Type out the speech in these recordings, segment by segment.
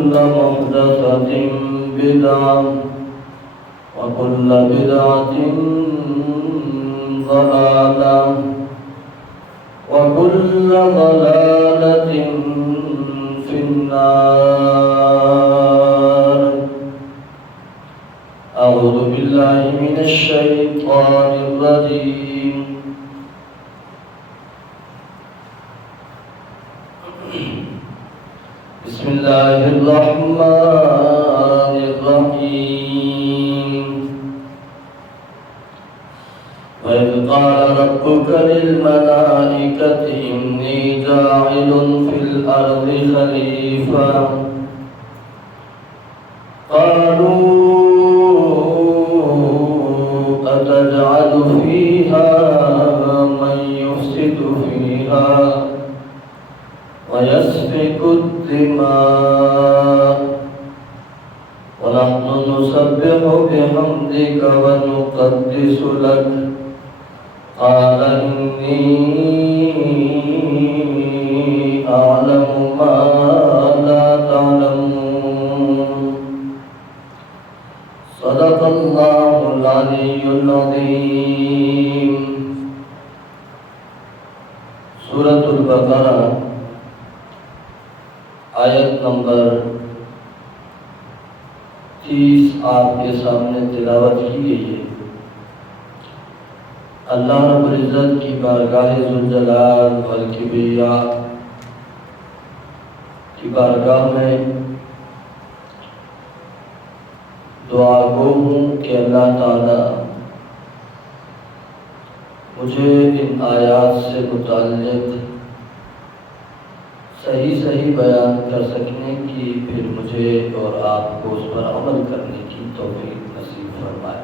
وكل محدثة بدعة وكل بدعة ضلالة وكل ضلالة في النار. أعوذ بالله من الشيطان الرجيم. بسم الله الرحمن الرحيم. وإذ قال ربك للملائكة إني جاعل في الأرض خليفة قالوا أتجعل فيها من يفسد فيها ويسفك الدماء ونحن نسبح بحمدك ونقدس لك قال إني أعلم ما لا تعلمون. صدق الله العلي العظيم. سورة البقرہ آیت نمبر 30 آپ کے سامنے تلاوت کی گئی ہے. اللہ رب العزت کی بارگاہ ذوالجلال والکبریاء کی بارگاہ میں دعا گو ہوں کہ اللہ تعالی مجھے ان آیات سے متعلق صحیح بیان کر سکنے کی، پھر مجھے اور آپ کو اس پر عمل کرنے کی توفیق نصیب فرمائے.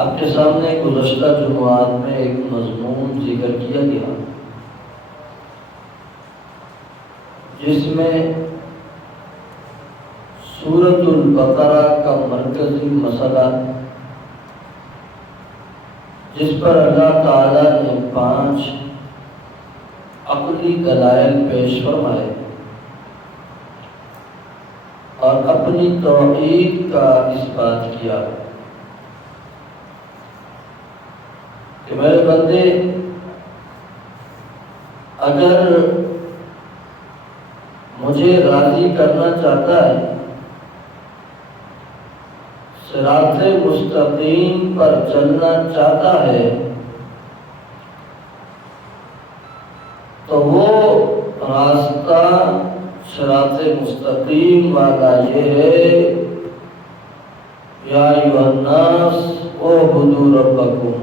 آپ کے سامنے گزشتہ جمعات میں ایک مضمون ذکر کیا گیا جس میں سورۃ البقرہ کا مرکزی مسئلہ، جس پر اللہ تعالیٰ نے 5 عقلی دلائل پیش فرمائے اور اپنی توحید کا اس بات کیا کہ میرے بندے، اگر مجھے راضی کرنا چاہتا ہے، صراط مستقیم پر چلنا چاہتا ہے، تو وہ راستہ صراط مستقیم والا یہ ہے، یا ایھا الناس اعبدوا ربکم،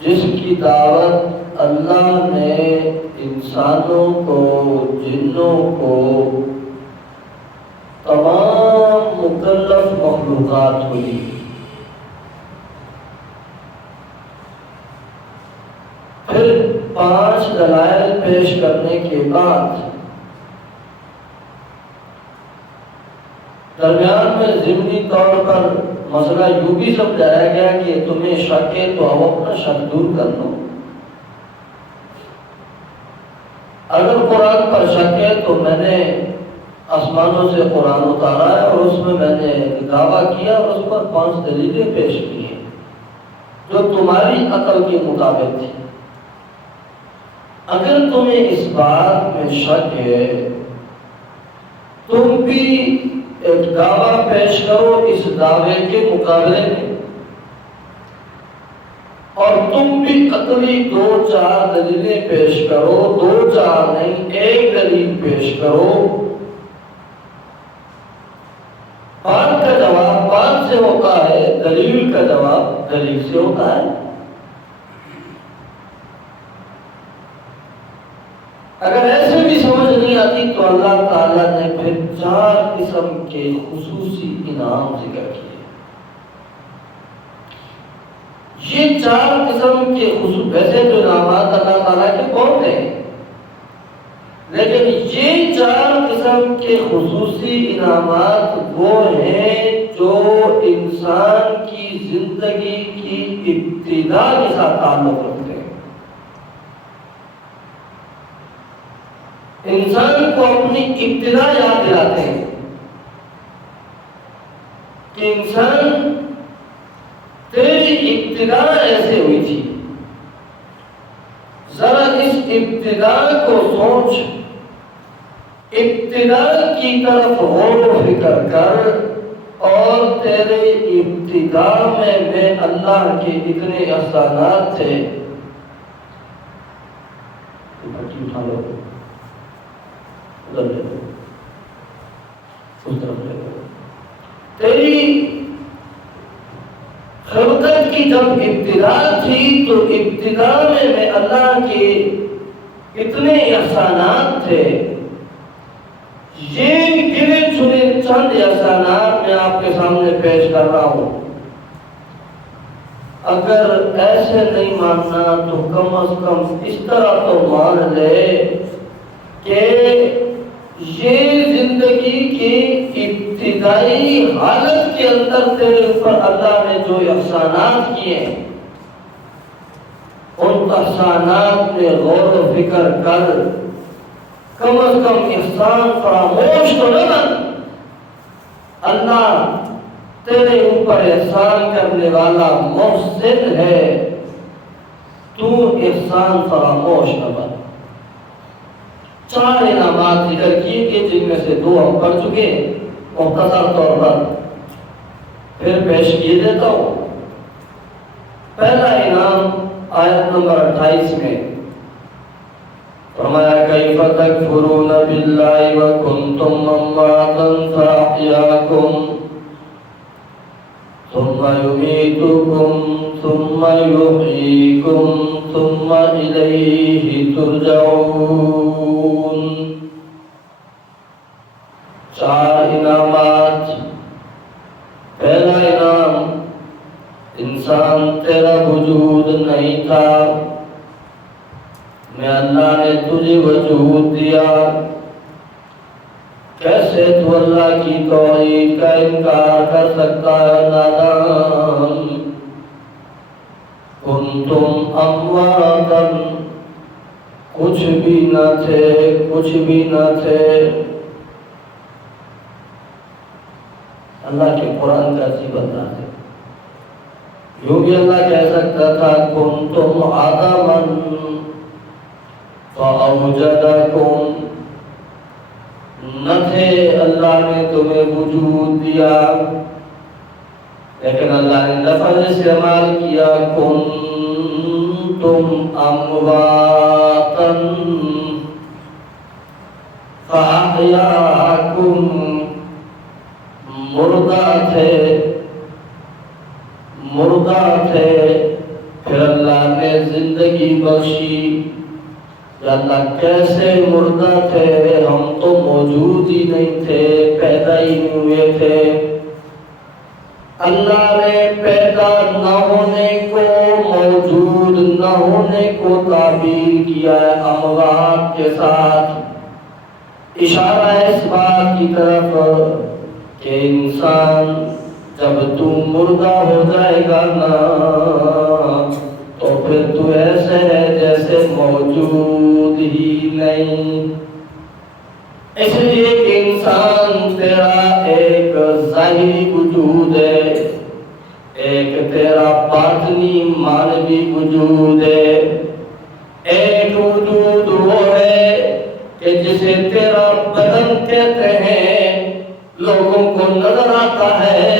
جس کی دعوت اللہ نے انسانوں کو، جنوں کو، تمام مکلف مخلوقات ہوئی. پھر 5 دلائل پیش کرنے کے بعد درمیان میں ضمنی طور پر مسئلہ یوں بھی سمجھایا گیا کہ تمہیں شک ہے تو آؤ اپنا شک دور کر لو. اگر قرآن پر شک ہے تو میں نے آسمانوں سے قرآن اتارا ہے اور اس میں نے دعویٰ کیا اور اس پر 5 دلیلیں پیش کی ہیں جو تمہاری عقل کے مطابق تھی. اگر تمہیں اس بات میں شک ہے، تم بھی ایک دعویٰ پیش کرو اس دعوے کے مقابلے میں، اور تم بھی عقلی 2-4 دلیلیں پیش کرو، 2-4 نہیں 1 دلیل پیش کرو. بات کا جواب بات سے ہوتا ہے، دلیل کا جواب دلیل سے ہوتا ہے. اگر ایسے بھی سمجھ نہیں آتی تو اللہ تعالیٰ نے پھر 4 قسم کے خصوصی انعام ذکر کیے. یہ 4 قسم کے ویسے جو انعامات اللہ تعالیٰ کے بہت ہیں، لیکن یہ 4 قسم کے خصوصی انعامات وہ ہیں جو انسان کی زندگی کی ابتدا کے ساتھ تعلق رکھتے ہیں. انسان کو اپنی ابتدا یاد دلاتے ہیں کہ انسان تیری ابتدا ایسے ہوئی تھی، ذرا اس ابتدا کو سوچ، ابتدا کی طرف غور و فکر کر، اور تیرے ابتدا میں اللہ کے اتنے احسانات تھے۔ بٹی اٹھا لو، ادھر لے لو، اس طرف لے لو۔ تیری خلقت کی جب ابتدا تھی تو ابتدا میں اللہ کے اتنے احسانات تھے۔ یہ گنے چنے چند احسانات میں آپ کے سامنے پیش کر رہا ہوں۔ اگر ایسے نہیں ماننا تو کم از کم اس طرح تو مان لے کہ یہ زندگی کی ابتدائی حالت کے اندر تیرے اوپر اللہ نے جو احسانات کیے ہیں، ان احسانات میں غور و فکر کر، کم از کم احسان فراموش تو نہ بن۔ اللہ تیرے اوپر احسان کرنے والا محسن ہے، تو احسان فراموش نہ بن۔ 4 انعامات ذکر کیے گئے جن میں سے 2 ہم پڑھ چکے مختصر طور پر، پھر پیش کیے دیتا ہوں۔ پہلا انعام آیت نمبر 28 میں فرمایا کیف تکفرون باللہ وکنتم امواتا فاحیاکم ثم یمیتکم ثم یحییکم ثم الیہ ترجعون۔ 4 انعامات۔ پہلا انعام، انسان تیرا وجود نہیں تھا، میں اللہ نے تجھے وجود دیا۔ کیسے تو اللہ کی توحید کا انکار کر سکتا ہے نادان؟ کنتم امواتا، کچھ بھی نہ تھے، کچھ بھی نہ تھے۔ اللہ کے قرآن کا عجیب انداز ہے۔ یوں بھی اللہ کہہ سکتا تھا کنتم آدما فأوجدکم، نہ تھے اللہ نے تمہیں وجود دیا، لیکن اللہ نے لفظ استعمال کیا کنتم امواتا فأحیاکم، مردہ تھے، پھر اللہ نے زندگی بخشی۔ اللہ کیسے مردہ تھے؟ ہم تو موجود ہی نہیں تھے، پیدا ہی نہیں ہوئے تھے۔ اللہ نے پیدا نہ ہونے کو، موجود نہ ہونے کو تعبیر کیا ہے اموات کے ساتھ، اشارہ ہے اس بات کی طرف کہ انسان جب تو مردہ ہو جائے گا نا تو پھر تو ایسے ہے جیسے موجود ہی نہیں۔ اس لیے کہ انسان تیرا ایک ظاہری وجود ہے، ایک تیرا باطنی معنوی وجود ہے، ایک وجود وہ ہے کہ جسے تیرا بدن کہتے ہیں، لوگوں کو نظر آتا ہے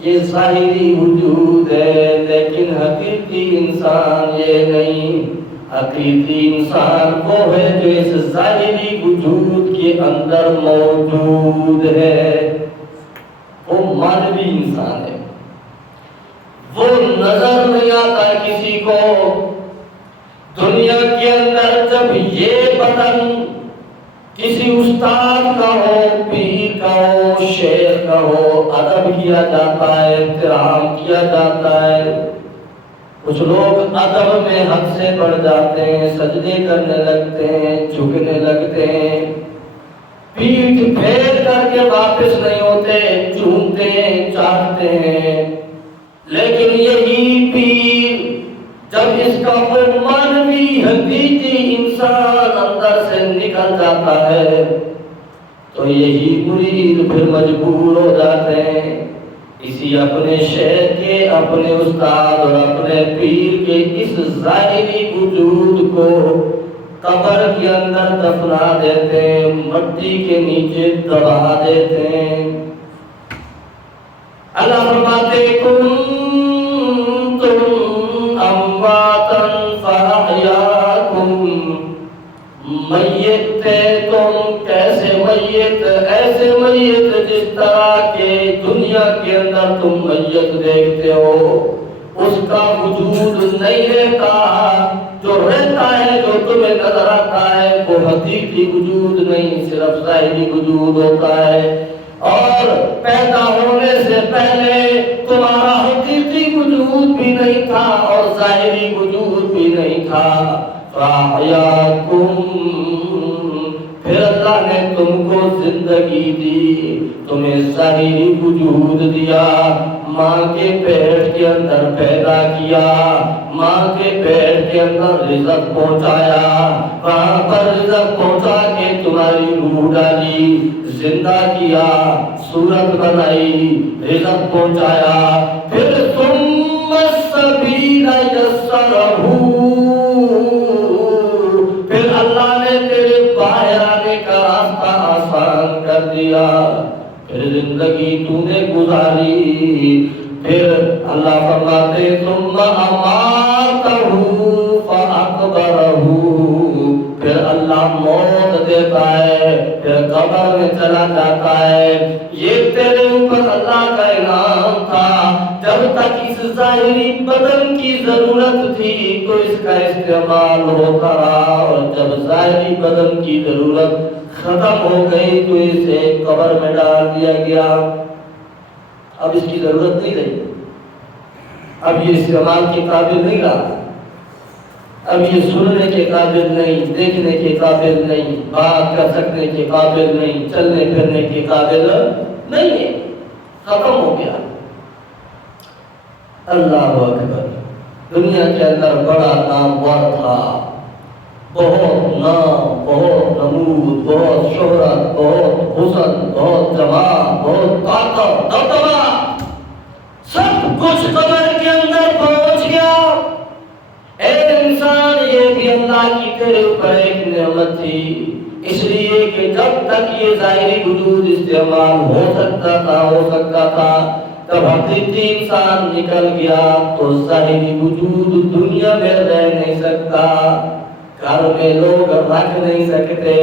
یہ ظاہری وجود ہے، لیکن حقیقی انسان یہ نہیں۔ حقیقی انسان وہ ہے جو اس ظاہری وجود کے اندر موجود ہے، وہ معنوی انسان ہے۔ وہ نظر نہیں آتا کسی کو۔ دنیا کے اندر جب یہ بدن کسی استاد کا ہو، پیر کا ہو، شیخ کا ہو، ادب کیا جاتا ہے، احترام کیا جاتا ہے۔ کچھ لوگ ادب میں حد سے بڑھ جاتے ہیں، سجدے کرنے لگتے ہیں، جھکنے لگتے ہیں، پیٹھ پھیر کر کے واپس نہیں ہوتے، چومتے ہیں، چاٹتے ہیں۔ لیکن یہی پیر جب اس کا وہ مانوی حقیقی انسان اندر سے نکل جاتا ہے تو یہی مرید پھر مجبور ہو جاتے ہیں اسی اپنے شیخ کے، اپنے استاد اور اپنے پیر کے اس ظاہری وجود کو قبر کے اندر دفنا دیتے ہیں، مٹی کے نیچے دبا دیتے ہیں۔ اللہ فرماتے کنتم امواتا فاحیاکم، میت تھے تم، کیسے میت؟ ایسے میت جس طرح کے دنیا کے اندر تم میت دیکھتے ہو اس کا وجود نہیں رہتا، جو رہتا ہے جو تمہیں نظر آتا ہے وہ حقیقی وجود نہیں، صرف ظاہری وجود ہوتا ہے، اور پیدا ہونے سے پہلے تمہارا حقیقی وجود بھی نہیں تھا اور ظاہری وجود بھی نہیں تھا۔ فَأَحْيَاكُمْ، پھر اللہ نے تم کو زندگی دی، تمہیں ظاہری وجود دیا، ماں کے پیٹ کے اندر پیدا کیا، ماں کے پیٹ کے اندر رزق پہنچایا، وہاں پر رزق پہنچا کے تمہاری روح ڈالی، زندہ کیا، صورت بنائی، رزق پہنچایا، پھر ثم السبیل یسرہ، پھر اللہ نے تیرے باہر آنے کا راستہ آسان کر دیا، پھر زندگی تو نے گزاری، پھر اللہ فرماتے ثم اماتہ فاقبرہ، پھر اللہ موت دیتا ہے، پھر قبر میں چلا جاتا ہے۔ یہ تیرے اوپر اللہ کا انعام تھا، جب تک اس ظاہری بدن کی ضرورت تھی تو اس کا استعمال ہوتا رہا، اور جب ظاہری بدن کی ضرورت ختم ہو گئی تو اسے قبر میں ڈال دیا گیا، اب اس کی ضرورت نہیں رہی، اب یہ استعمال کے قابل نہیں رہا، اب یہ سننے کے قابل نہیں، دیکھنے کے قابل نہیں، بات کر سکنے کے قابل نہیں، چلنے پھرنے کے قابل نہیں ہے، ختم ہو گیا۔ اللہ اکبر، دنیا کے اندر بڑا نامور تھا، بہت نام، بہت نمود، بہت شہرت، بہت حسن، بہت جمال، بہت طاقت، دبدبہ، سب کچھ قبر کے اندر پہنچ گیا۔ اے انسان، یہ بھی اللہ کی تیرے اوپر ایک نعمت تھی، اس لیے کہ جب تک یہ ظاہری وجود استعمال ہو سکتا تھا تب حقیقی انسان نکل گیا تو ظاہری وجود دنیا میں رہ نہیں سکتا، گھر میں لوگ رکھ نہیں سکتے،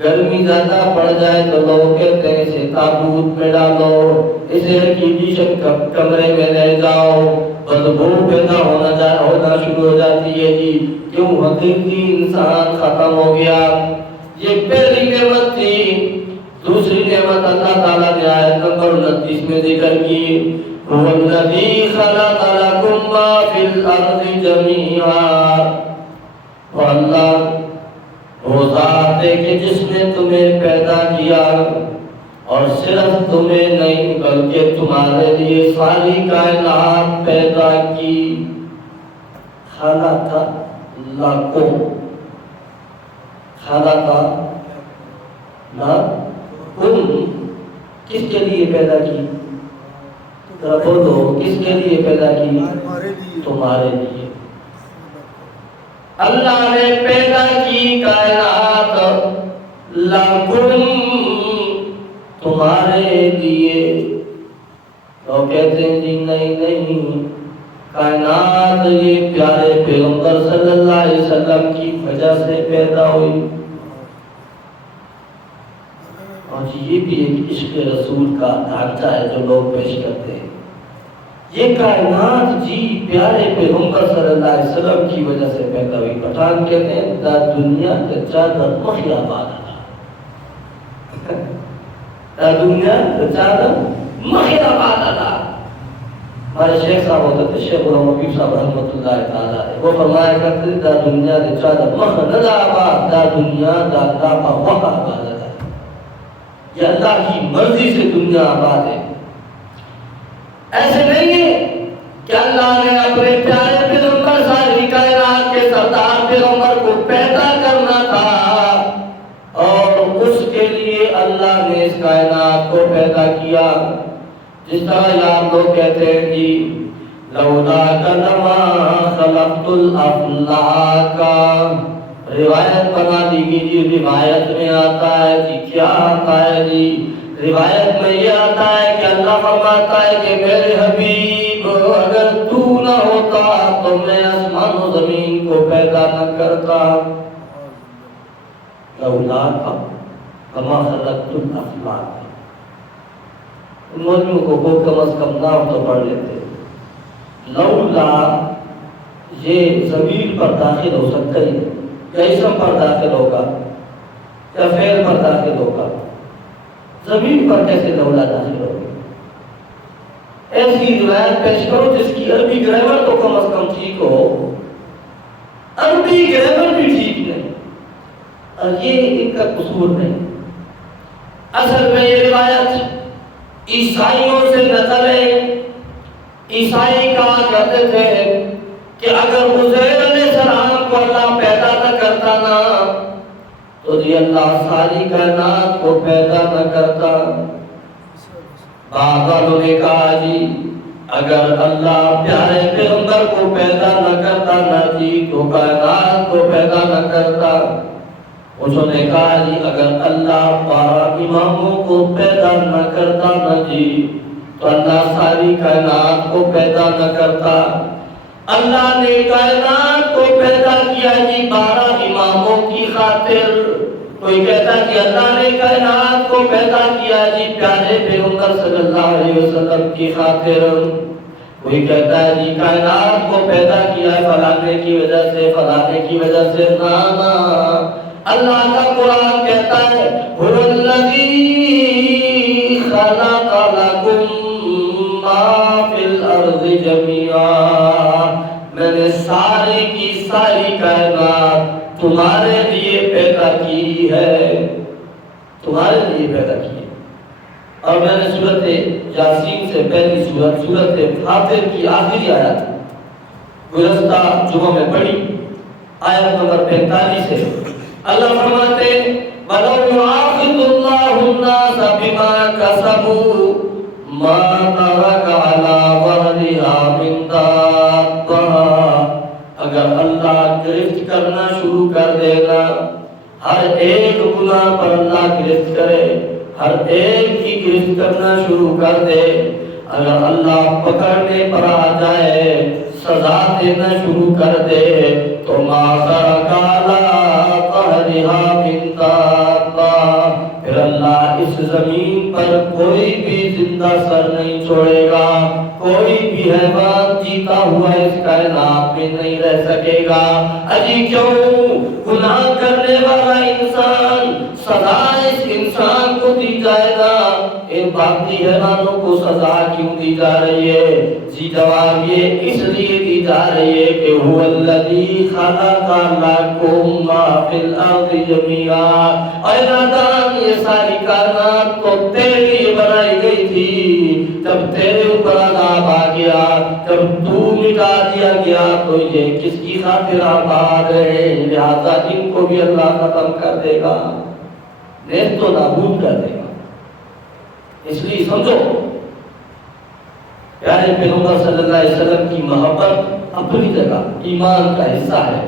گرمی زیادہ پڑ جائے تو لوگ کہتے ہیں اسے تابوت میں ڈالو، اسے ایئر کمرے میں لے جاؤ، بدبو پیدا ہونا شروع ہو جاتی ہے جی، کیوں؟ حقیقی انسان ختم ہو گیا۔ یہ پہلی نعمت تھی۔ دوسری نعمت اللہ تعالیٰ نے آیت نمبر 29 میں ذکر کی، هُوَ الَّذِي خَلَقَ لَكُم مَّا فِي الْأَرْضِ جَمِيعًا، اور اللہ وہ ذات ہے کہ جس نے تمہیں پیدا کیا، اور صرف تمہیں نہیں بلکہ تمہارے لیے ساری کائنات پیدا کی۔ خلق لکم، خلق لکم، کس کے لیے پیدا کی؟ ذرا بولو، کس کے لیے پیدا کی؟ تمہارے لیے۔ اللہ نے پیدا کی کائنات لکم، تمہارے لیے۔ لوگ کہتے ہیں جی نہیں، کائنات یہ پیارے پیغمبر صلی اللہ علیہ وسلم کی وجہ سے پیدا ہوئی، اور یہ بھی ایک عشق رسول کا ڈھانچہ ہے جو لوگ پیش کرتے ہیں۔ یہ کائنات جی پیارے پیغمبر صلی اللہ علیہ وسلم کی وجہ سے پیدا ہوئی۔ پٹھان کہتے ہیں دا دنیا چادر مخیا بادا، دا دنیا چادر مخیا بادا۔ ہمارے شیخ صاحب ہوتے تھے، شیخ غلام حبیب صاحب رحمۃ اللہ تعالیٰ علیہ، وہ فرمایا کرتے تھے دا دنیا چادر مخ ندا آباد، دا دنیا دا دابا وقع آباد۔ یہ اللہ کی مرضی سے دنیا آباد ہے۔ ایسے نہیں ہے کہ اللہ نے اپنے پیارے پیغمبر ساری کائنات کے سردار پیغمبر کو پیدا کرنا تھا کائنات کو پیدا کیا. جس طرح یار لوگ کہتے ہیں جی لولا کلمہ خلقت الافلاک، روایت بنا دیگی جی. روایت میں آتا ہے جی کیا آتا ہے جی؟ روایت میں یہ آتا ہے کہ اللہ فرماتا ہے کہ میرے حبیب اگر تو نہ ہوتا تو میں آسمان و زمین کو پیدا نہ کرتا. لولا کما خلقت الافلاک. مولویوں کو کم از کم نام تو پڑھ لیتے. لولا یہ ضمیر پر داخل ہو سکتا ہے یا اسم پر داخل ہوگا یا فعل پر داخل ہوگا. ضمیر پر کیسے لولا داخل ہوگا؟ ایسی روایت پیش کرو جس کی عربی گرامر تو کم از کم ٹھیک ہو. عربی گرامر بھی ٹھیک نہیں اور یہ ان کا قصور نہیں. اصل میں یہ روایت عیسائیوں سے نقل ہے. عیسائی کہا کرتے تھے کہ اگر عزیر علیہ السلام کو اللہ پیدا نہ کرتا نا تو جی اللہ ساری کائنات کو پیدا نہ کرتا. بعض والوں نے کہا جی اگر اللہ پیارے پیغمبر کو پیدا نہ کرتا نا جی تو کائنات کو پیدا نہ کرتا. انہوں نے کہا جی اگر اللہ 12 اماموں کو پیدا نہ کرتا نا جی تو اللہ ساری کائنات کو پیدا نہ کرتا. اللہ نے کائنات کو پیدا کیا جی 12 اماموں کی خاطر. کوئی کہتا کہ اللہ نے کائنات کو پیدا کیا جی پیارے پیغمبر صلی اللہ علیہ وسلم کی خاطر. کوئی کہتا ہے جی کائنات کو پیدا کیا فلانے کی وجہ سے فلانے کی وجہ سے. نا اللہ کا قرآن کہتا ہے هو الذی خلق لکم ما فی الارض جميعا. میں نے ساری کی ساری کائنات تمہارے لیے پیدا کی ہے. تمہارے لیے پیدا کی ہے. اور میں نے سورۃ یاسین سے پہلی سورۃ فاطر کی آخری آیت گزشتہ جمعہ میں پڑھی آیت نمبر 45 سے. اللہ فرماتے وَلَوْ يُؤَاخِذُ اللَّهُ النَّاسَ بِمَا كَسَبُوا مَا تَرَكَ عَلَىٰ ظَهْرِهَا مِن دَابَّةٍ. اگر اللہ گرفت کرنا شروع کر دے گا ہر ایک گناہ پر اللہ گرفت کرے ہر ایک کی گرفت کرنا شروع کر دے. اگر اللہ پکڑنے پر آ جائے سزا دینا شروع کر دے تو مَا تَرَكَ عَلَىٰ ظَهْرِهَا مِن دَابَّةٍ. پھر اللہ اس زمین پر کوئی بھی زندہ سر نہیں چھوڑے گا. کوئی بھی حیوان جیتا ہوا اس کائنات میں نہیں رہ سکے گا. اجی کیوں گناہ کرنے والا انسان سزا اس انسان کو دی جائے گا ان باقی حیوانوں کو سزا کیوں دی جا رہی ہے؟ جی جواب یہ اس لیے دی جا رہی ہے کہ هو الذی خلق لکم ما فی الارض جميعا. اے نادان یہ ساری کائنات تو تیرے لیے بنائی گئی تھی. جب تیرے اوپر عذاب آ گیا جب تو مٹا دیا گیا تو یہ کس کی خاطر آباد ہے؟ لہذا ان کو بھی اللہ ختم کر دے گا نیست و نابود کر دے گا. اس لیے سمجھو پیارے پیغمبر صلی اللہ علیہ وسلم کی محبت اپنی جگہ ایمان کا حصہ ہے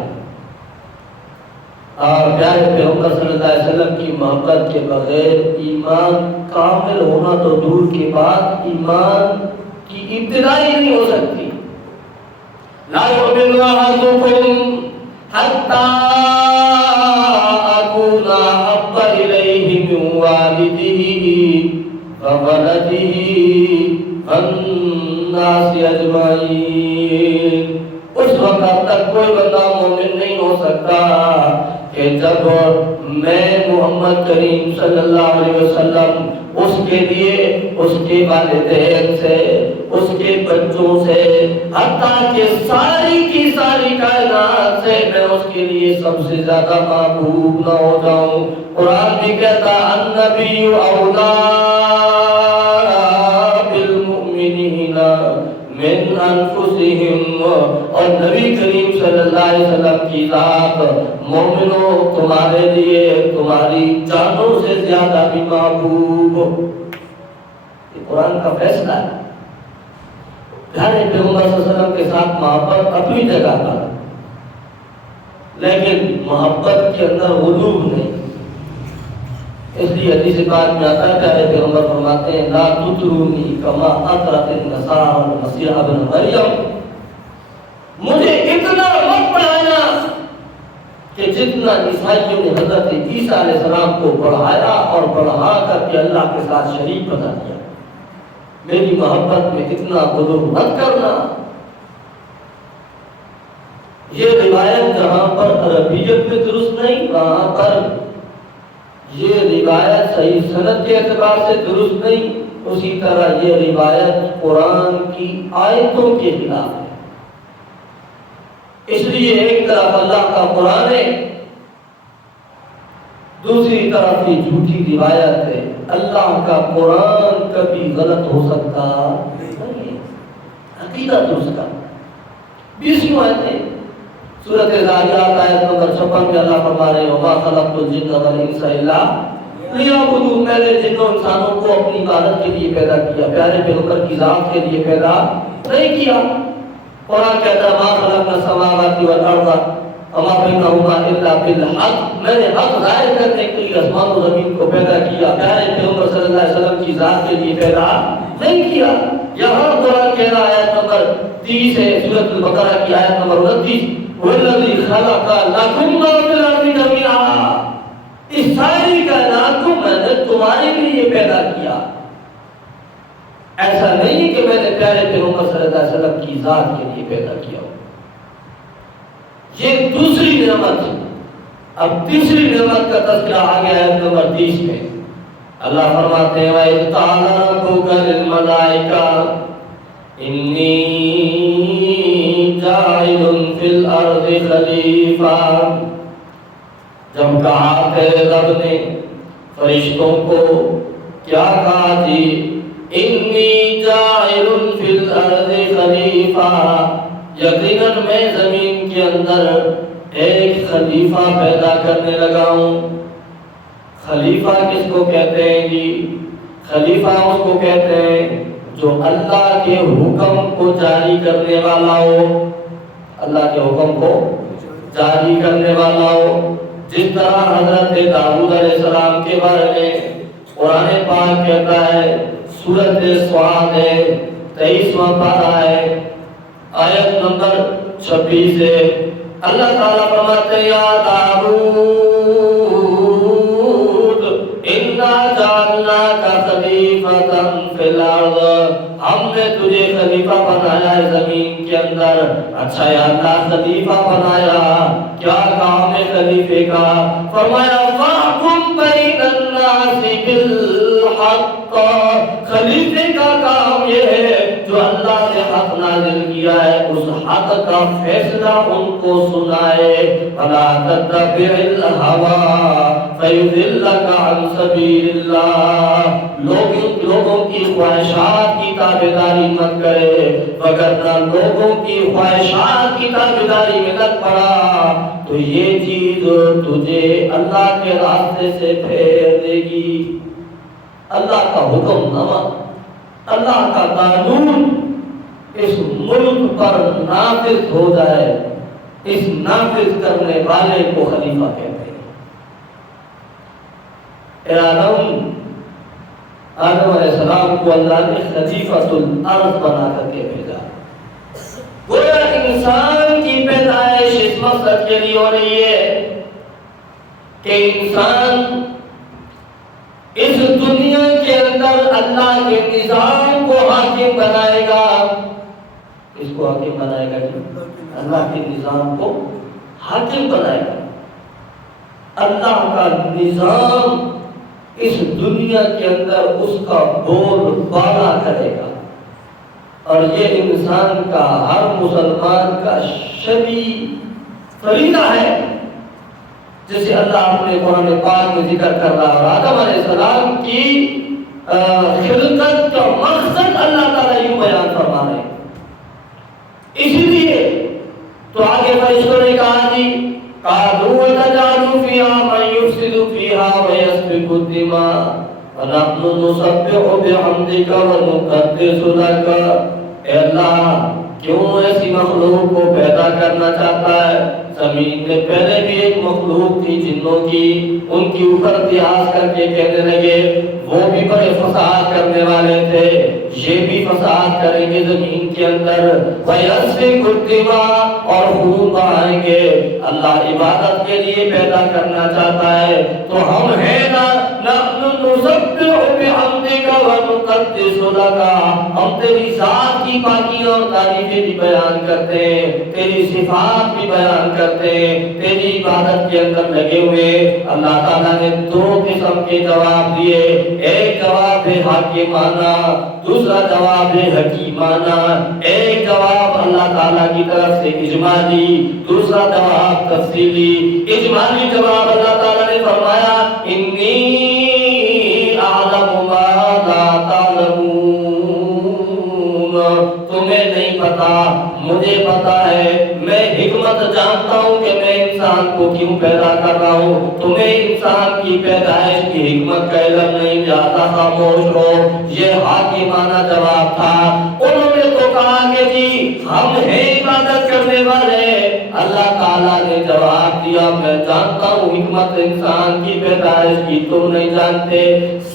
اور پیارے پیغمبر صلی اللہ علیہ وسلم کی محبت کے بغیر ایمان کامل ہونا تو دور کی بات ایمان کی ابتدا ہی نہیں ہو سکتی. لا یؤمن احدکم حتی اکون احب الیہ من والدہ وولدہ والناس اجمعین. اس وقت تک کوئی بندہ مومن نہیں ہو سکتا کہ جب میں محمد کریم صلی اللہ علیہ وسلم اس کے لیے اس کے والدین سے اس کے بچوں سے حتیٰ کہ ساری کی ساری کائنات سے میں اس کے لیے سب سے زیادہ محبوب نہ ہو جاؤں. قرآن بھی کہتا النبی اولا بالمؤمنین من انفسہم. اور نبی کریم صلی اللہ علیہ وسلم کی ذات مومنوں تمہارے لیے تمہاری جانوں سے زیادہ بھی محبوب. یہ قرآن کا فیصلہ ہے۔ پیارے پیغمبر صلی اللہ علیہ وسلم کے ساتھ محبت اپنی جگہ پر، لیکن محبت کے اندر غلوب نہیں۔ اس لیے حدیث پاک میں آتا ہے، پیارے پیغمبر فرماتے ہیں لا تطرونی کما اطرت النصارى المسیح ابن مریم، مجھے اتنا مت بڑھانا کہ جتنا عیسائیوں نے حضرت عیسیٰ علیہ السلام کو بڑھایا اور بڑھا کر کے اللہ کے ساتھ شریک بنا دیا۔ میری محبت میں اتنا غلو مت کرنا۔ یہ روایت جہاں پر عربیت میں درست نہیں، وہاں پر یہ روایت صحیح سند کے اعتبار سے درست نہیں، اسی طرح یہ روایت قرآن کی آیتوں کے خلاف ہے۔ اس لیے ایک طرف اللہ کا قرآن ہے، دوسری طرف یہ جھوٹی روایت ہے۔ اللہ کا قرآن کبھی غلط ہو سکتا نہیں، عقیدہ درست کا 20 آیتیں سورۃ الذاریات آیت نمبر 56 میں اللہ فرما رہے ہیں وما خلقت الجن والانس الا لیعبدون، میں نے جنوں انسانوں کو اپنی عبادت کے لیے پیدا کیا، پیارے پیغمبر کی ذات کے لیے پیدا نہیں کیا۔ قرآن کہتا ہے ما خلقنا السماوات والارض وما بینہما الا بالحق، میں نے حق ظاہر کرنے کے لیے آسمان و زمین کو پیدا کیا، پیارے پیغمبر صلی اللہ علیہ وسلم کی ذات کے لیے پیدا نہیں کیا۔ یہاں قرآن کہہ رہا ہے آیت نمبر 30 ہے سورۃ البقرہ کی آیت نمبر 29 والذی خلق لکم ما فی الارض جميعا، اس ساری کائنات کو میں نے تمہارے لیے پیدا کیا۔ ایسا نہیں کہ میں نے پیارے پیغمبر صلی اللہ علیہ وسلم کی ذات کے لیے پیدا کیا۔ یہ دوسری نعمت۔ اب تیسری نعمت کا تذکرہ آ گیا ہے نمبر 30 میں۔ اللہ فرماتے ہیں وَإِذْ قَالَ رَبُّكَ لِلْمَلَائِكَةِ إِنِّي جَاعِلٌ فِي الْأَرْضِ خَلِيفَةً، جب کہا تیرے رب نے فرشتوں کو کیا کہا جی انی جاعل فی الارض خلیفہ، یقیناً میں زمین کے اندر ایک خلیفہ پیدا کرنے لگا ہوں۔ خلیفہ کس کو کہتے ہیں جی؟ خلیفہ اس کو کہتے ہیں جو اللہ کے حکم کو جاری کرنے والا ہو، اللہ کے حکم کو جاری کرنے والا ہو۔ جس طرح حضرت داؤد علیہ السلام کے بارے میں قرآن پاک کہتا ہے، سورۃ صاد ہے 23واں پارہ ہے آیت نمبر 26 ہے، اللہ تعالیٰ فرماتے ہیں یا داؤد انا جعلناک خلیفۃ فی الارض، ہم نے تجھے خلیفہ بنایا ہے زمین کے اندر۔ اچھا یا اللہ خلیفہ بنایا، کیا کام ہے خلیفے کا؟ فرمایا فاحکم بین الناس بالحق، خلیفے کا کام یہ ہے جو اللہ نے حق نازل کیا ہے اس حق کا فیصلہ ان کو سنائے۔ فلا تتبع الہوی فیضلک عن سبیل اللہ، لوگوں کی خواہشات کی تابعداری مت کرے، وگرنہ لوگوں کی خواہشات کی تابعداری میں لگ پڑا تو یہ چیز تجھے اللہ کے راستے سے پھیر دے گی۔ اللہ کا حکم نامہ، اللہ کا قانون اس ملک پر نافذ ہو جائے، اس نافذ کرنے والے کو خلیفہ کہتے ہیں۔ آدم علیہ السلام کو اللہ نے خلیفۃ الارض بنا کر کے بھیجا۔ گویا انسان کی پیدائش اس مقصد کے لیے ہو رہی ہے کہ انسان اس دنیا کے اندر اللہ کے نظام کو حاکم بنائے گا۔ اس کو حاکم بنائے گا کہ اللہ کے نظام کو حاکم بنائے گا۔ اللہ کا نظام اس دنیا کے اندر اس کا بول بالا کرے گا، اور یہ انسان کا، ہر مسلمان کا شرعی فریضہ ہے، جسے اللہ اپنے قرآن پاک میں ذکر کر رہا ہے۔ آدم علیہ السلام کی خلقت کا مقصد اللہ تعالیٰ یوں بیان فرما رہے ہیں۔ اسی لیے تو آگے فرشتوں نے کہا جی قالوا تجعل فيها من يفسد فيها ويسفك الدماء، وَنَحْنُ نُسَبِّحُ بِحَمْدِكَ وَنُقَدِّسُ لَكَ۔ اے اللہ کیوں ایسی مخلوق کو پیدا کرنا چاہتا ہے؟ زمین میں پہلے بھی ایک مخلوق تھی جنوں کی، ان کے اوپر اتہاس کر کے کہنے لگے وہ بھی بڑے فساد کرنے والے تھے، یہ بھی فساد کریں گے زمین کے اندر، وَيَسْفِكُ الدِّمَاءَ اور خون بہائیں گے۔ اللہ عبادت کے لیے پیدا کرنا چاہتا ہے تو ہم ہیں نا، نَحْنُ نُسَبِّحُ بِحَمْدِكَ وَنُقَدِّسُ لَكَ، ہم تیری ذات کی پاکی اور تعریفیں بھی بیان کرتے ہیں، تیری صفات بھی بیان کرتے ہیں، تیری عبادت کے اندر لگے ہوئے۔ اللہ تعالیٰ نے دو قسم کے جواب دیے، ایک جواب حاکمانہ، دوسرا جواب حکیمانہ۔ ایک جواب اللہ تعالیٰ کی طرف سے اجمالی، دوسرا جواب تفصیلی۔ اجمالی جواب اللہ تعالیٰ نے فرمایا انی اعلم ما لا تعلمون، تمہیں نہیں پتا مجھے پتا ہے، میں حکمت جانتا ہوں کہ میں انسان کو کیوں پیدا کر رہا ہوں، تمہیں انسان کی پیدائش کی حکمت کا علم نہیں، لہذا خاموش رہو۔ یہ حاکمانہ جواب تھا۔ انہوں نے تو کہا کہ جی ہم ہیں عبادت کرنے والے۔ اللہ تعالیٰ نے جواب دیا میں جانتا ہوں حکمت انسان کی پیدائش کی تم نہیں جانتے،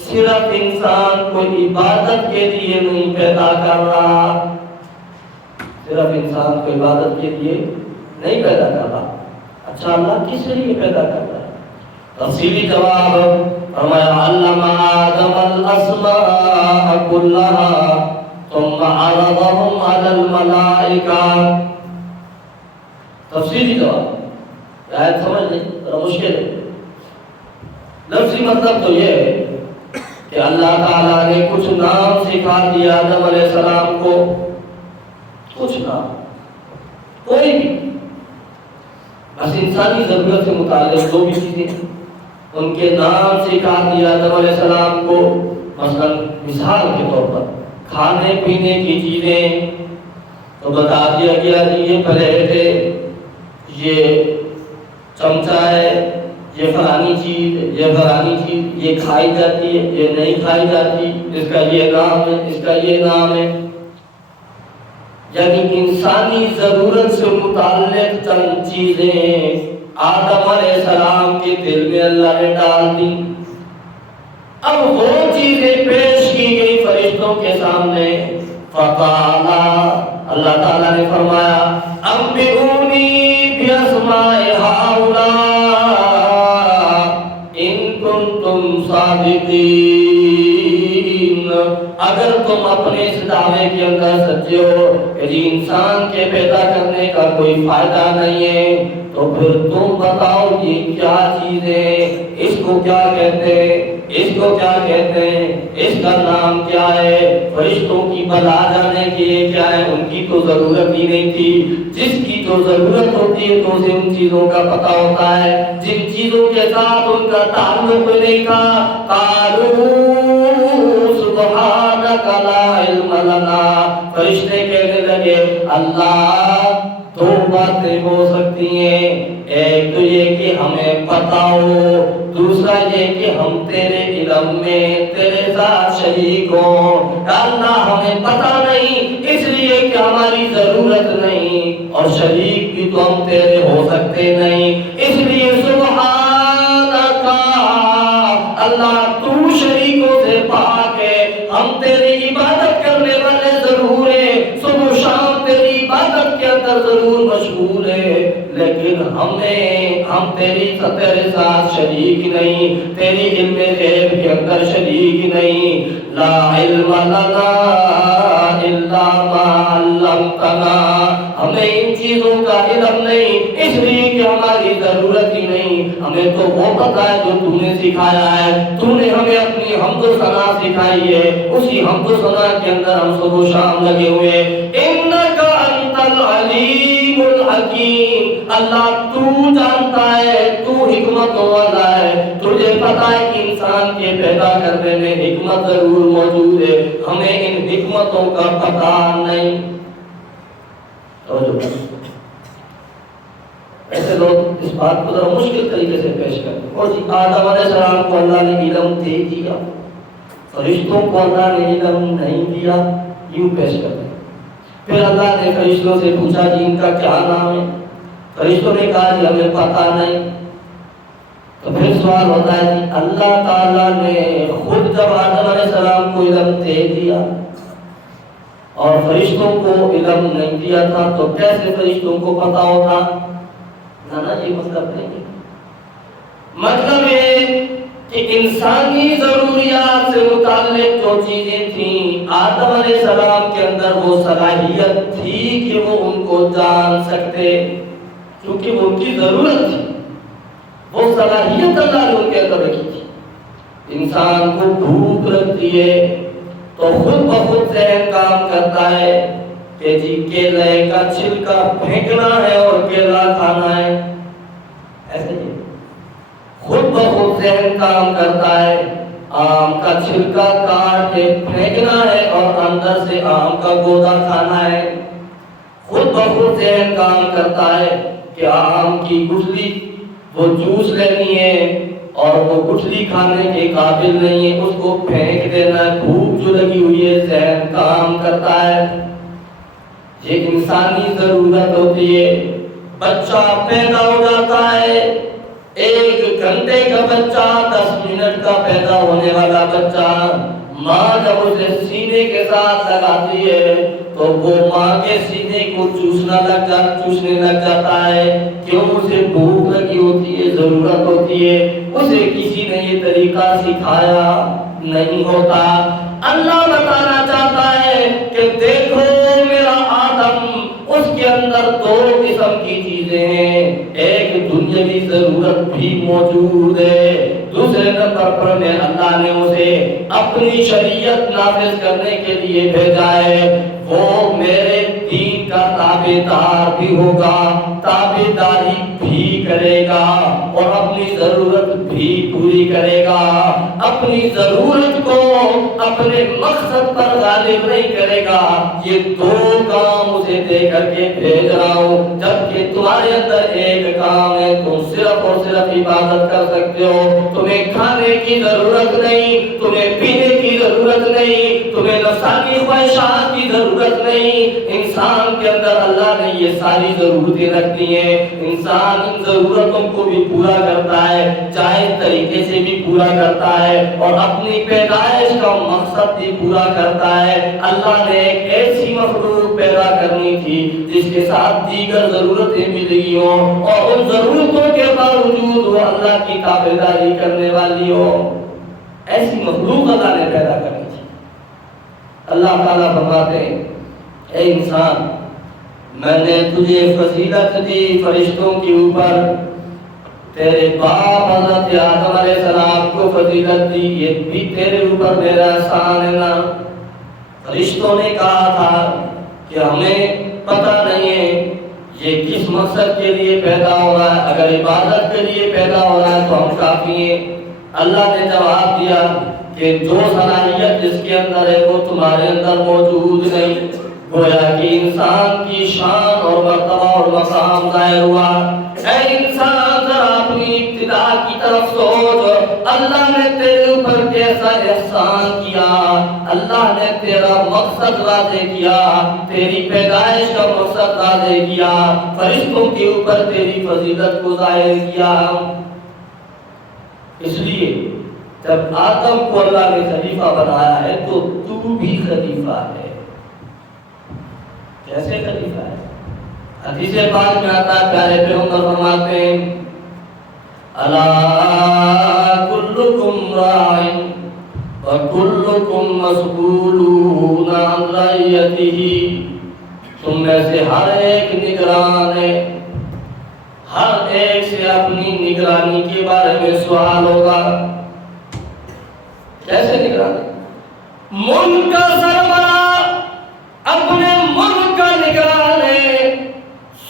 صرف انسان کو عبادت کے لیے نہیں پیدا کر رہا، صرف انسان کو عبادت کے لیے نہیں پیدا کر رہا۔ اچھا اللہ کس لیے پیدا کر رہا ہے؟ تفصیلی جواب فرمایا علم آدم الاسماء كلها ثم عرضهم على الملائکہ۔ تفصیلی جواب آیت سمجھ لیں ذرا مشکل ہے، لفظی مطلب تو یہ ہے کہ اللہ تعالیٰ نے کچھ نام سکھا دیا آدم علیہ السلام کو، کچھ نام کوئی بھی، بس انسانی ضرورت سے متعلق جو بھی چیزیں ان کے نام سکھا دیا آدم علیہ السلام کو۔ مثلا مثال کے طور پر کھانے پینے کی چیزیں تو بتا دیا گیا یہ پلیٹ ہے، یہ چمچہ ہے، یہ فلانی چیز، یہ فلانی چیز، یہ کھائی جاتی ہے، یہ نہیں کھائی جاتی، اس کا یہ نام ہے، اس کا یہ نام ہے۔ یعنی انسانی ضرورت سے متعلق چند چیزیں آدم علیہ السلام کے دل میں اللہ نے ڈال دی۔ اب وہ چیزیں پیش کی گئی فرشتوں کے سامنے، فقال اللہ تعالیٰ نے فرمایا انبئونی باسماء ہؤلاء ان کنتم صادقین، اگر تم اپنے اس دعوے کے اندر سچے ہو کہ انسان کے پیدا کرنے کا کوئی فائدہ نہیں ہے تو پھر تم بتاؤ یہ کیا چیز ہے، اس کو کیا کہتے ہیں، اس کو کیا کہتے ہیں، اس کا نام کیا ہے۔ فرشتوں کی بلا جانے کے لیے کیا ہے، ان کی تو ضرورت ہی نہیں تھی، جس کی تو ضرورت ہوتی ہے تو اسے ان چیزوں کا پتہ ہوتا ہے، جن چیزوں کے ساتھ ان کا تعلق نہیں تھا۔ قالوا سبحانک لا علم لنا، فرشتے کہنے لگے اللہ دو باتیں ہو سکتی ہیں، ایک تو یہ کہ ہمیں پتہ ہو، دوسرا یہ کہ ہم تیرے علم میں تیرے ساتھ شریک ہوں۔ اللہ ہمیں پتہ نہیں اس لیے کہ ہماری ضرورت نہیں، اور شریک بھی تو ہم تیرے ہو سکتے نہیں، اس لیے سبحانک اللہ تو شریکوں سے پاک ہے، ہم تیری عبادت کرنے والے ضرور ہیں، صبح شام تیری عبادت کے اندر ضرور مشغول ہے، لیکن ہم تیرے ساتھ شریک نہیں، تیری علم غیب کے اندر شریک نہیں۔ لا علم لنا الا ما علمتنا، ہمیں ان چیزوں کا علم نہیں اس لیے کہ ہماری ضرورت ہی نہیں، ہمیں تو وہ پتہ ہے جو تم نے سکھایا ہے، تم نے ہمیں اپنی حمد و ثنا سکھائی ہے، اسی حمد و ثنا کے اندر ہم صبح و شام لگے ہوئے۔ انک انت العلیم الحکیم، اللہ تو جانتا ہے، تو حکمت والا ہے، تجھے پتا ہے کہ انسان کے پیدا کرنے میں حکمت ضرور موجود ہے، ہمیں ان حکمتوں کا پتہ نہیں۔ ایسے لوگ اس بات کو ذرا مشکل طریقے سے پیش کرتے ہیں، اور جی آدم علیہ السلام کو اللہ نے علم دے دیا، فرشتوں کو اللہ نے علم نہیں دیا، یوں پیش کرتے ہیں۔ پھر اللہ نے فرشتوں سے پوچھا جی ان کا کیا نام ہے؟ فرشتوں نے کہا جی ہمیں پتہ نہیں۔ تو پھر سوال ہوتا ہے جی اللہ تعالیٰ نے خود جب آدم علیہ السلام کو علم دے دیا اور فرشتوں کو علم نہیں دیا تھا تو کیسے فرشتوں کو پتہ ہوتا؟ نا یہ مطلب نہیں ہے۔ مطلب ہے کہ انسانی ضروریات سے متعلق جو چیزیں تھیں آدم علیہ السلام کے اندر وہ صلاحیت تھی کہ وہ ان کو جان سکتے، کیونکہ وہ ان کی ضرورت تھی، وہ صلاحیت اللہ نے ان کے اندر رکھی تھی۔ انسان کو بھوک لگتی ہے تو خود بخود ذہن کام کرتا ہے کہ جی کیلے کا چھلکا پھینکنا ہے اور کیلا کھانا ہے، ایسے ہی خود بخود ذہن کام کرتا ہے، آم کا چھلکا کاٹ کے پھینکنا ہے اور اندر سے آم کا گودا کھانا ہے۔ خود بخود ذہن کام کرتا ہے کہ آم کی گٹھلی وہ جوس لینی ہے اور وہ گٹھلی کھانے کے قابل نہیں ہے، اس کو پھینک دینا ہے، بھوک جو لگی ہوئی ہے، ذہن کام کرتا ہے۔ یہ انسانی ضرورت ہوتی ہے۔ بچہ پیدا ہو جاتا ہے، 1 گھنٹے کا بچہ، 10 منٹ کا پیدا ہونے والا بچہ، ماں جب اسے سینے کے ساتھ لگاتی ہے تو وہ ماں کے سینے کو چوسنے لگ جاتا ہے، کیوں؟ اسے بھوک لگی ہوتی ہے، ضرورت ہوتی ہے، اسے کسی نے یہ طریقہ سکھایا نہیں ہوتا۔ اللہ بتانا چاہتا ہے کہ دیکھو میرا آدم، اس کے اندر 2 قسم کی چیزیں ہیں، ایک دنیاوی ضرورت بھی موجود ہے، دوسرے نمبر پر میں اللہ نے اسے اپنی شریعت نافذ کرنے کے لیے بھیجا ہے، وہ میرے دین کا تابعدار بھی ہوگا، تابعداری بھی کرے گا اور اپنی ضرورت بھی پوری کرے گا۔ اپنی ضرورت کو اپنے مقصد پر غالب نہیں کرے گا۔ یہ 2 کام اسے دے کر کے بھیج رہا ہوں، جبکہ تمہارے اندر ایک کام ہے، تم صرف اور صرف عبادت کر سکتے ہو، تمہیں کھانے کی ضرورت نہیں، تمہیں پینے کی ضرورت نہیں، تمہیں نفسانی خواہشات کی ضرورت نہیں۔ انسان کے اندر اللہ نے یہ ساری ضرورتیں رکھ دی ہیں، انسان ان ضرورتوں کو بھی پورا کرتا ہے، جائز طریقے سے بھی پورا کرتا ہے اور اپنی پیدائش کا مقصد بھی پورا کرتا ہے۔ اللہ نے ایک ایسی مخلوق پیدا کرنی تھی جس کے ساتھ دیگر ضرورتیں بھی لگی ہوں اور ان ضرورتوں کے باوجود وہ اللہ کی تابعداری کرنے والی ہو، ایسی مخلوق اللہ نے پیدا کرنی تھی۔ اللہ تعالیٰ فرماتے ہیں اے انسان، میں نے تجھے فضیلت دی فرشتوں کے اوپر، تیرے باپ حضرت آدم علیہ السلام کو فضیلت دی، یہ بھی تیرے اوپر میرا احسان ہے نا۔ فرشتوں نے کہا تھا کہ ہمیں پتہ نہیں ہے یہ کس مقصد کے لیے پیدا ہو رہا ہے، اگر عبادت کے لیے پیدا ہو رہا ہے تو ہم کافی ہیں۔ اللہ نے جواب دیا کہ جو صلاحیت جس کے اندر ہے وہ تمہارے اندر موجود نہیں، گویا کہ انسان کی شان اور مرتبہ اور مقام ظاہر ہوا۔ اے انسان ذرا اپنی ابتدا کی طرف سوچ، اللہ نے تیرے اوپر کیسا احسان کیا، اللہ نے تیرا مقصد واضح کیا، تیری پیدائش کا مقصد واضح کیا، فرشتوں کے اوپر تیری فضیلت کو ظاہر کیا۔ اس لیے جب آدم کو اللہ نے خلیفہ بنایا ہے تو تو بھی خلیفہ ہے۔ کیسے خلیفہ ہے؟ حدیث پاک میں آتا ہے، پیارے پیغمبر فرماتے ہیں الا کلکم راع وکلکم مسئولون عن رعیتہ، تم میں سے ہر ایک نگران ہے، ہر ایک سے اپنی نگرانی کے بارے میں سوال ہوگا۔ کیسے نگران؟ ملک کا سربراہ اپنے ملک کا نگران ہے،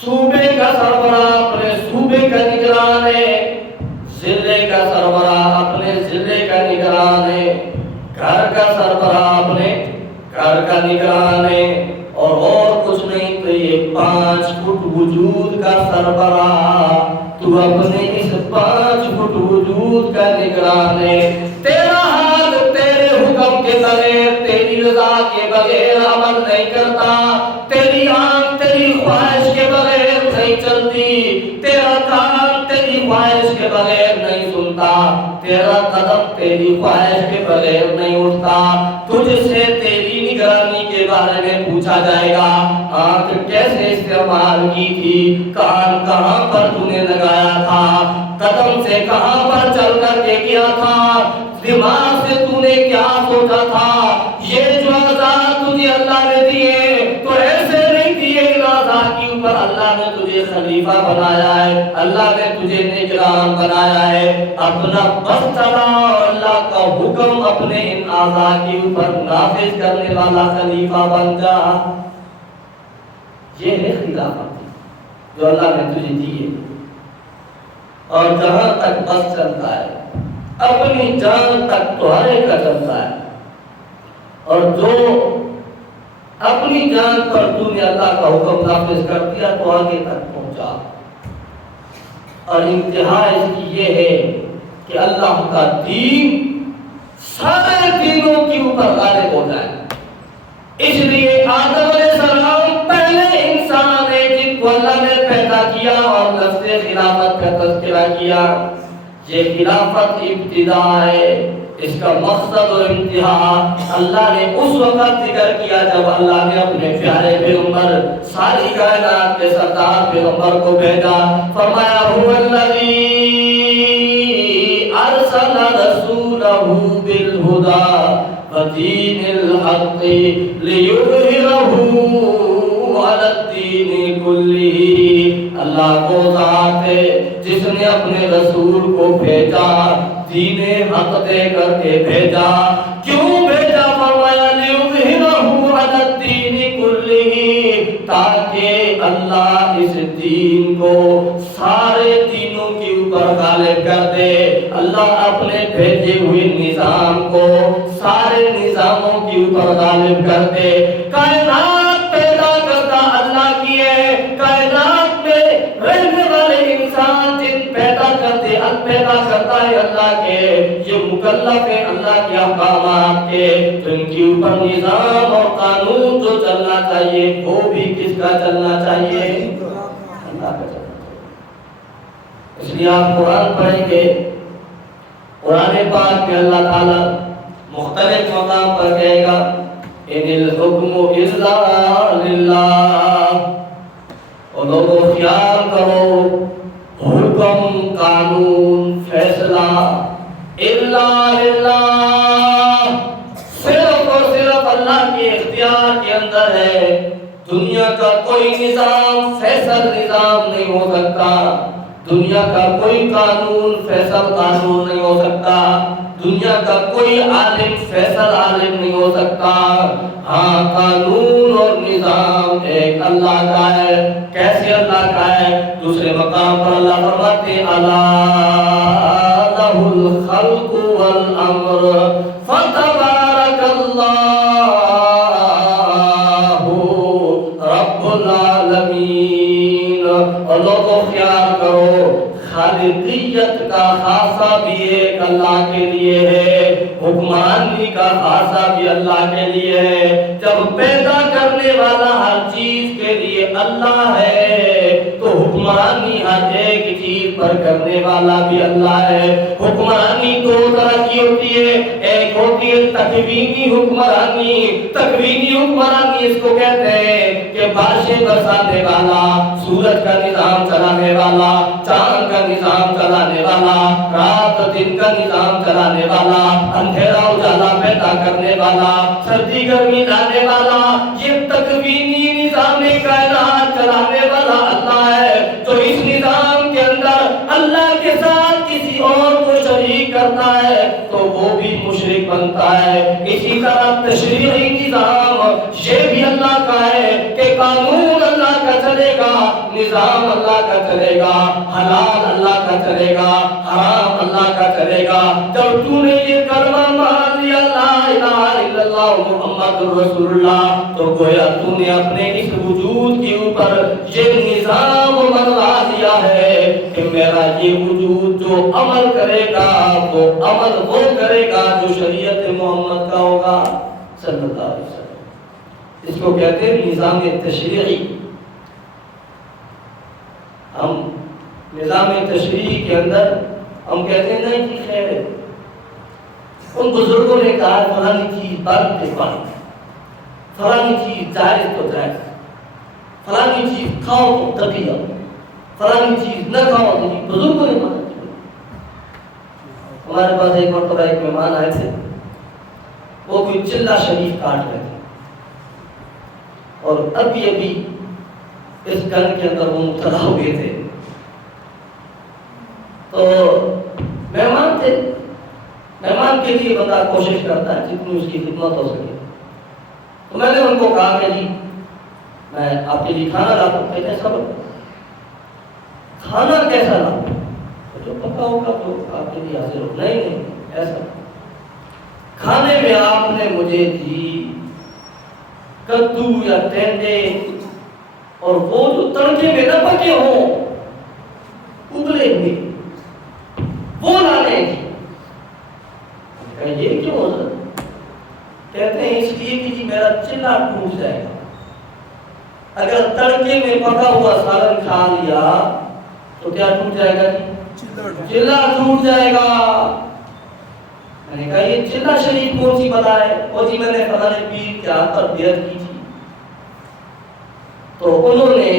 صوبے کا سربراہ اپنے صوبے کا نگران ہے، ضلع کا سربراہ اپنے ضلع کا نگران ہے، گھر کا سربراہ اپنے گھر کا نگران ہے، اور کچھ نہیں تو یہ 5 فٹ وجود کا سربراہ، تو اپنے اس 5 فٹ وجود کا نگران ہے۔ تیرا ہاتھ تیرے حکم بغیر عمل نہیں کرتا، تیری آنکھ تیری خواہش کے بغیر نہیں چلتی، تیرا کان تیری خواہش کے بغیر نہیں سنتا، تیرا قدم تیری خواہش کے بغیر نہیں اٹھتا۔ تجھ سے تیری نگرانی کے بارے میں پوچھا جائے گا، آنکھ کیسے استعمال کی تھی، کان کہاں پر تو نے لگایا تھا، قدم سے کہاں پر چل کر کے کیا تھا، دماغ سے تو نے کیا سوچا تھا۔ یہ جو آزاد تجھے اللہ نے دیے تو ایسے نہیں دیے، ان آزاد کے اوپر اللہ نے تجھے خلیفہ بنایا ہے، اللہ نے تجھے نگران بنایا ہے۔ اپنا بس چلا اور اللہ کا حکم اپنے ان آزاد کے اوپر نافذ کرنے والا خلیفہ بن جا۔ یہ ہے خلافت جو اللہ نے تجھے دی ہے۔ اور جہاں تک بس چلتا ہے اپنی جان تک تمہارے کا چلتا ہے، اور جو اپنی جان پر تو نے اللہ کا حکم نافذ کر دیا تو آگے تک پہنچا۔ اور انتہا اس کی یہ ہے کہ اللہ کا دین سارے دینوں کے اوپر غالب ہو جائے۔ اس لیے آدم علیہ السلام پہلے انسان ہے جن کو اللہ نے پیدا کیا اور لفظ خلافت کا تذکرہ کیا۔ یہ خلافت ابتدا ہے، اس کا مقصد اور انتہا اللہ نے اس وقت ذکر کیا جب اللہ نے اپنے پیارے پیغمبر ساری کائنات کے سردار پیغمبر کو بھیجا۔ فرمایا هو الذی ارسل رسولہ بالہدی ودین الحق لیظہرہ علی الدین کلہ۔ اللہ وہ ذات ہے جس نے اپنے رسول کو بھیجا، دین حق دے کر کے بھیجا۔ کیوں بھیجا؟ فرمایا لیظہرہ علی الدین کلہ، تاکہ اللہ اس دین کو سارے دینوں کے اوپر غالب کر دے۔ اللہ اپنے بھیجے ہوئے نظام کو سارے نظاموں کے اوپر غالب کر دے۔ کائنات پیدا کرتا اللہ کی ہے، کائنات میں رہنے والے انسان جن پیدا کرتا ہے اللہ کے، یہ مکلف ہے اللہ کے احکامات کے، تو ان کے اوپر نظام اور قانون جو چلنا چاہیے وہ بھی کس کا چلنا چاہیے؟ اللہ کا چلنا چاہیے۔ اس لیے آپ قرآن پڑھیں گے، قرآن پاک میں اللہ تعالیٰ مختلف مقام پر کہے گا ان الحکم الا للہ، اور لوگوں خیال کرو حکم قانون فیصلہ الا للہ، صرف اور صرف اللہ کے اختیار کے اندر ہے۔ دنیا کا کوئی نظام فیصل نظام نہیں ہو سکتا، دنیا کا کوئی قانون فیصل قانون نہیں ہو سکتا، دنیا کا کوئی عالم فیصل عالم نہیں ہو سکتا۔ ہاں قانون اور نظام ایک اللہ کا ہے۔ کیسے اللہ کا ہے؟ دوسرے مقام پر اللہ فرماتے ہیں الا لہ الخلق والامر فتبارک اللہ رب العالمین۔ اور لوگوں خیال کرو خالقیت کا خاصہ بھی ایک اللہ کے لیے ہے، حکمرانی کا خاصہ بھی اللہ کے لیے ہے۔ جب پیدا کرنے والا ہر چیز کے لیے اللہ ہے تو حکمرانی ہر ایک چیز پر کرنے والا بھی اللہ ہے۔ حکمرانی دو طرح کی ہوتی ہے، ایک ہوتی ہے تکوینی حکمرانی۔ تکوینی حکمرانی اس کو کہتے ہیں کہ بارشیں برسانے والا، سورج کا نظام چلانے والا، چاند کا نظام چلانے والا، رات دن کا نظام چلانے والا، اندھیرا اجالا پیدا کرنے والا، سردی گرمی لانے والا، یہ تکوینی نظام کائنات چلانے والا اللہ ہے۔ تو اس نظام کے اندر اللہ کے ساتھ کسی اور کو شریک کرتا ہے تو وہ بھی مشرک بنتا ہے۔ اسی طرح تشریعی نظام یہ بھی اللہ کا ہے کہ قانون اللہ کا چلے گا، نظام اللہ کا چلے گا، حلال اللہ کا چلے گا، حرام اللہ کا چلے گا۔ جب تو نے یہ کلمہ مان لیا لا الہ الا اللہ محمد رسول اللہ، تو گویا تو نے اپنے اس وجود کے اوپر یہ نظام منوا دیا ہے کہ میرا یہ وجود جو عمل کرے گا وہ عمل وہ کرے گا جو شریعت محمد کا ہوگا صلی اللہ علیہ وسلم۔ اس کو کہتے ہیں نظام تشریعی. ہم نظام تشریعی کے اندر ہم کہتے ہیں نہیں جی خیر ہے، ان بزرگوں نے کہا فلانی چیز بند تو بند، فلانی چیز جائز تو جائز، فلانی چیز کھاؤ تو دبیا، فلانی چیز نہ کھاؤ تو جی بزرگوں نے مانا. ہمارے پاس ایک مرتبہ ایک مہمان آئے تھے، وہ کوئی چلہ شریف کاٹ رہے تھے اور ابھی اس گن کے اندر وہ مبتلا ہوئے تھے. تو مہمان تھے، مہمان کے لیے بندہ کوشش کرتا ہے جتنی اس کی خدمت ہو سکے. تو میں نے ان کو کہا کہ جی میں آپ کے لیے کھانا لاتا ہوں. کہتے ہیں صبر. کھانا کیسا لاتا؟ جو پکا ہوگا تو آپ کے لیے حاضر ہو. نہیں ایسا کھانے میں آپ نے مجھے دی کدو یا ٹینڈے اور وہ جو تڑکے میں نہ پکے ہوں ابلے ہوئے وہ لانے کی. یہ کیوں ہو سکتا؟ کہتے ہیں اس لیے کہ جی میرا چلہ ٹوٹ جائے گا. اگر تڑکے میں پکا ہوا سالن کھا لیا تو کیا ٹوٹ جائے گا جی؟ چلہ ٹوٹ جائے گا. میں نے کہا یہ چلہ شریف کون سی بتا ہے؟ وہ جی میں نے فلانے پیر کے ہاتھ پر بیعت کی تھی. تو انہوں نے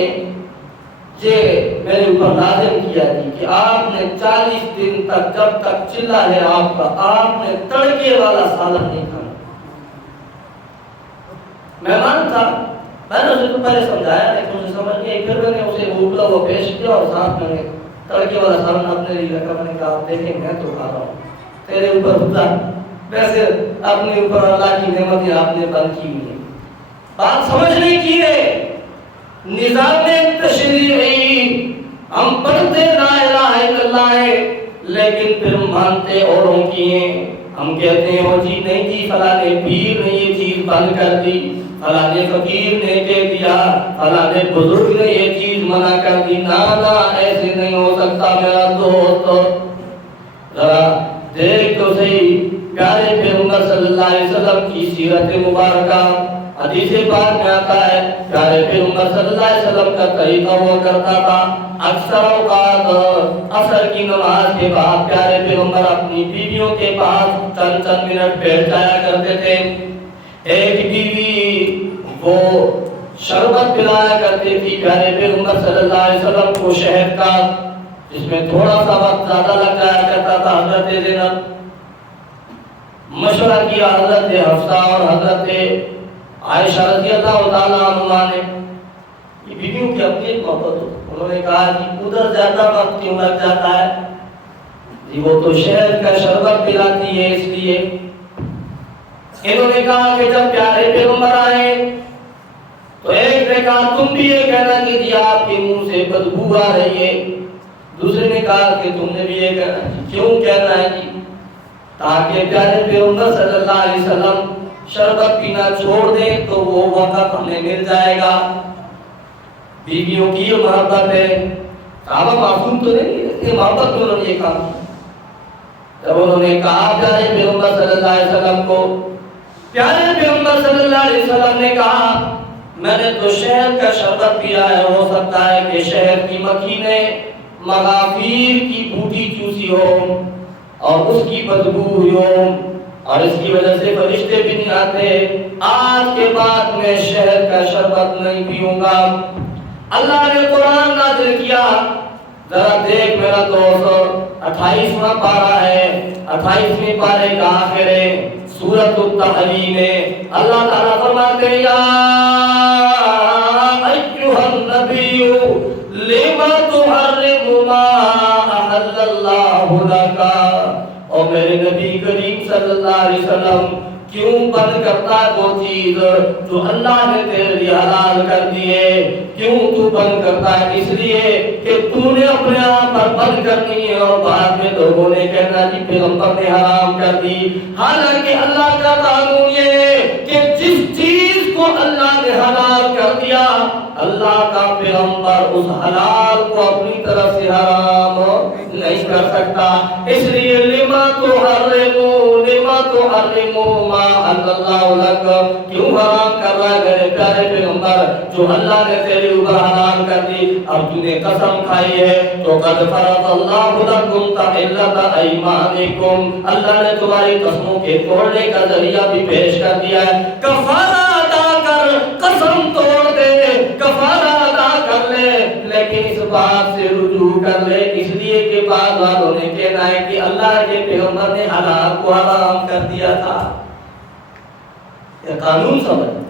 یہ میرے اوپر لازم کیا تھی کہ آپ نے 40 دن تک جب تک چلہ ہے آپ کا آپ نے تڑکے والا سالن نہیں کھانا. مہمان تھا، میں نے اسے تو پہلے سمجھایا لیکن اسے سمجھ نہیں. پھر میں نے اسے ابلا وہ پیش کیا اور ساتھ میں نے تڑکے والا سالن اپنے لیے رکھا. میں نے کہا آپ دیکھیں میں تو کھا رہا ہوں، تیرے اوپر خدا ویسے اپنے اوپر اللہ کی نعمتیں آپ نے بند کی ہوئی ہیں. بات سمجھ نہیں کی ہے. نظام تشریعی ہم پڑھتے لا الہ الا اللہ ہے لیکن پھر مانتے اوروں کی ہیں. ہم کہتے ہیں وہ جی نہیں جی فلانے پیر نے یہ چیز بند کر دی، فلانے فقیر نے کہہ دیا، فلانے بزرگ نے یہ چیز منع کر دی. نا ایسے نہیں ہو سکتا میرا دوست. ذرا دیکھ تو صحیح پیارے پیغمبر صلی اللہ علیہ وسلم کی سیرت مبارکہ. حدیث پاک میں آتا ہے پیارے پیغمبر صلی اللہ علیہ وسلم کا طریقہ ہوا کرتا تھا اکثر اوقات عصر کی نماز کے بعد پیارے پیغمبر اپنی بیویوں کے پاس چند منٹ بیٹھ جایا کرتے تھے. ایک بیوی وہ شربت پلایا کرتی تھی پیارے پیغمبر صلی اللہ علیہ وسلم کو شہد کا، جس میں تھوڑا سا وقت زیادہ لگ جایا کرتا تھا. حضرت زینب مشورہ کیا حضرت حفصہ اور حضرت عائشہ رضی اللہ تعالیٰ عنہ نے. یہ بیویوں کی اپنی ایک محبت ہو. انہوں نے کہا کہ ادھر زیادہ وقت کیوں لگ جاتا ہے؟ جی وہ تو شہد کا شربت پلاتی ہے اس لیے. انہوں نے کہا کہ جب پیارے پیغمبر آئے تو ایک نے کہا تم بھی یہ کہنا کہ جی آپ کے منہ سے بدبو آ رہی ہے. دوسرے نے کہا کہ تم نے بھی یہ کہنا. کیوں کہنا ہے جی؟ تاکہ پیارے پیغمبر صلی اللہ علیہ وسلم شربت پینا چھوڑ دیں تو وہ وقت ہمیں مل جائے گا. بیویوں کی یہ محبت ہے. صحابہ معصوم تو نہیں، اتنی محبت میں انہوں نے یہ کہا. جب انہوں نے کہا پیارے پیغمبر صلی اللہ علیہ وسلم کو، پیارے پیغمبر صلی اللہ علیہ وسلم نے کہا میں نے تو شہد کا شربت پیا ہے، ہو سکتا ہے کہ شہد کی مکھی نے مغافیر کی بوٹی چوسی ہو اور اس کی بدبو ہوئی ہو اور اس کی وجہ سے فرشتے بھی نہیں آتے. آج کے بعد میں شہد کا شربت نہیں پیوں گا. اللہ نے قرآن نازل کیا. ذرا دیکھ میرا دوست 28واں پارہ ہے، 28ویں پارے کا آخر ہے سورۃ التحریم میں اللہ تعالیٰ فرماتے ہیں یا ایھا النبی لما تحرم ما احل اللہ لک. اور میرے نبی کریم صلی اللہ علیہ وسلم کیوں بند کرتا ہے وہ چیز جو اللہ نے تیرے لیے حلال کر دی ہے؟ کیوں تو بند کرتا ہے؟ اس لیے کہ تو نے اپنے آپ پر بند کرنی ہے اور بعد میں لوگوں نے کہنا کہ پیغمبر نے حرام کر دی. حالانکہ اللہ کا قانون یہ ہے کہ جس چیز کو اللہ نے حلال کر دیا اللہ کا پیغمبر اس حلال کو اپنی طرف سے حرام نہیں کر سکتا. اس لیے لما تحرم تحرموا ما حل اللہ لک، کیوں حرام کر رہا ہے میرے پیارے پیغمبر جو اللہ نے تیرے اوپر حلال کر دی؟ اب تو نے قسم کھائی ہے تو قد فرض اللہ لکم تحلۃ ایمانکم، اللہ نے تمہاری قسموں کے توڑنے کا ذریعہ بھی پیش کر دیا ہے۔ کفارہ ادا کر، قسم توڑ دے، کفارہ ادا کر لے، لیکن اس بات سے رجوع کر لے، اس لیے کہ بعض والوں نے کہنا ہے کہ اللہ کے پیغمبر نے حلال کو حرام کر دیا تھا۔ یہ قانون سمجھ